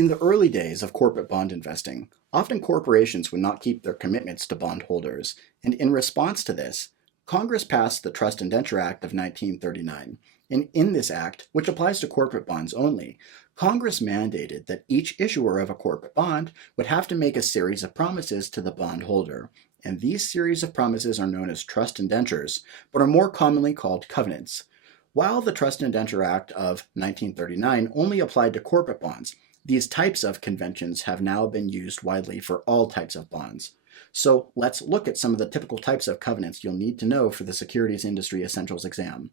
In the early days of corporate bond investing, often corporations would not keep their commitments to bondholders, and in response to this, Congress passed the Trust Indenture Act of 1939. And in this act, which applies to corporate bonds only, Congress mandated that each issuer of a corporate bond would have to make a series of promises to the bondholder. And these series of promises are known as trust indentures, but are more commonly called covenants. While the Trust Indenture Act of 1939 only applied to corporate bonds, these types of conventions have now been used widely for all types of bonds. So let's look at some of the typical types of covenants you'll need to know for the Securities Industry Essentials exam.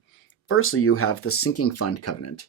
Firstly, you have the sinking fund covenant.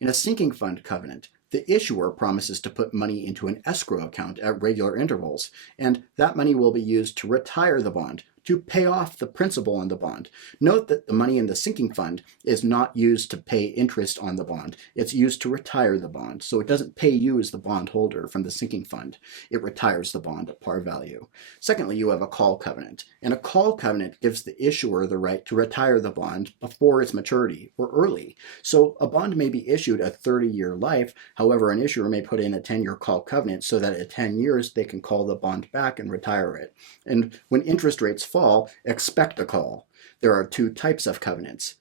In a sinking fund covenant, the issuer promises to put money into an escrow account at regular intervals, and that money will be used to retire the bond, to pay off the principal on the bond. Note that the money in the sinking fund is not used to pay interest on the bond. It's used to retire the bond. So it doesn't pay you as the bondholder from the sinking fund. It retires the bond at par value. Secondly, you have a call covenant. And a call covenant gives the issuer the right to retire the bond before its maturity or early. So a bond may be issued a 30-year life. However, an issuer may put in a 10-year call covenant so that at 10 years they can call the bond back and retire it. And when interest rates fall, expect a call. There are two types of covenants.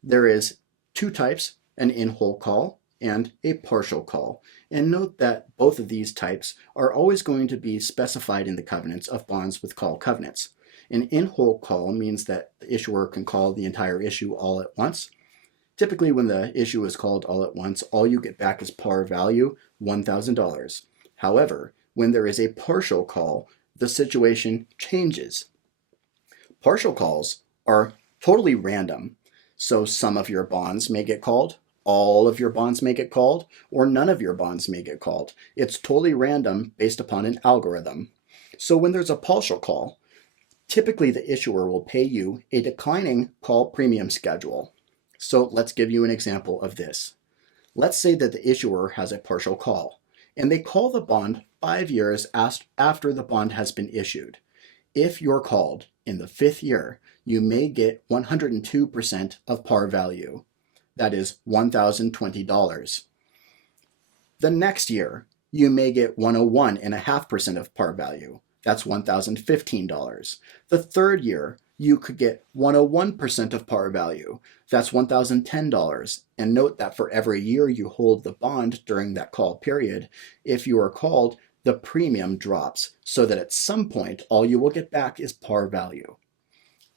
There is two types, an in-whole call and a partial call. And note that both of these types are always going to be specified in the covenants of bonds with call covenants. An in-whole call means that the issuer can call the entire issue all at once. Typically, when the issue is called all at once, all you get back is par value, $1,000. However, when there is a partial call, the situation changes. Partial calls are totally random, so some of your bonds may get called, all of your bonds may get called, or none of your bonds may get called. It's totally random based upon an algorithm. So when there's a partial call, typically the issuer will pay you a declining call premium schedule. So let's give you an example of this. Let's say that the issuer has a partial call, and they call the bond 5 years after the bond has been issued. If you're called in the 5th year, you may get 102% of par value. That is $1,020. The next year, you may get 101.5% of par value. That's $1,015. The 3rd year, you could get 101% of par value. That's $1,010. And note that for every year you hold the bond during that call period, if you are called, the premium drops so that at some point all you will get back is par value.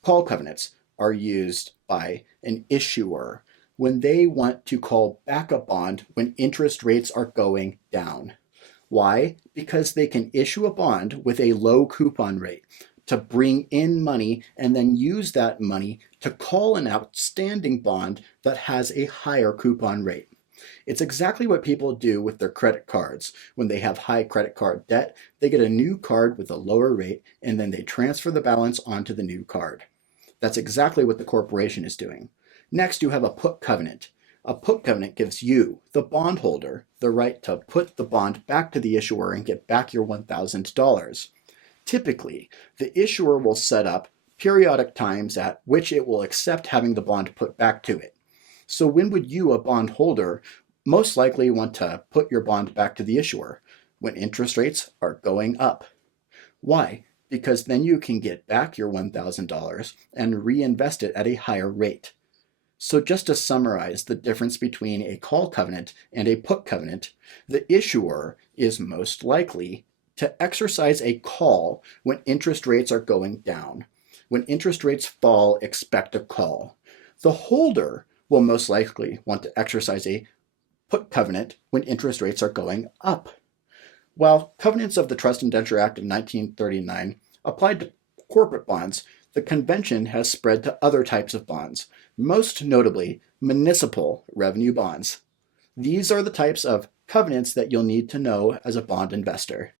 Call covenants are used by an issuer when they want to call back a bond when interest rates are going down. Why? Because they can issue a bond with a low coupon rate to bring in money and then use that money to call an outstanding bond that has a higher coupon rate. It's exactly what people do with their credit cards. When they have high credit card debt, they get a new card with a lower rate, and then they transfer the balance onto the new card. That's exactly what the corporation is doing. Next, you have a put covenant. A put covenant gives you, the bondholder, the right to put the bond back to the issuer and get back your $1,000. Typically, the issuer will set up periodic times at which it will accept having the bond put back to it. So when would you, a bondholder, most likely want to put your bond back to the issuer? When interest rates are going up. Why? Because then you can get back your $1,000 and reinvest it at a higher rate. So just to summarize the difference between a call covenant and a put covenant, the issuer is most likely to exercise a call when interest rates are going down. When interest rates fall, expect a call. The holder will most likely want to exercise a put covenant when interest rates are going up. While covenants of the Trust Indenture Act of 1939 applied to corporate bonds, the convention has spread to other types of bonds, most notably municipal revenue bonds. These are the types of covenants that you'll need to know as a bond investor.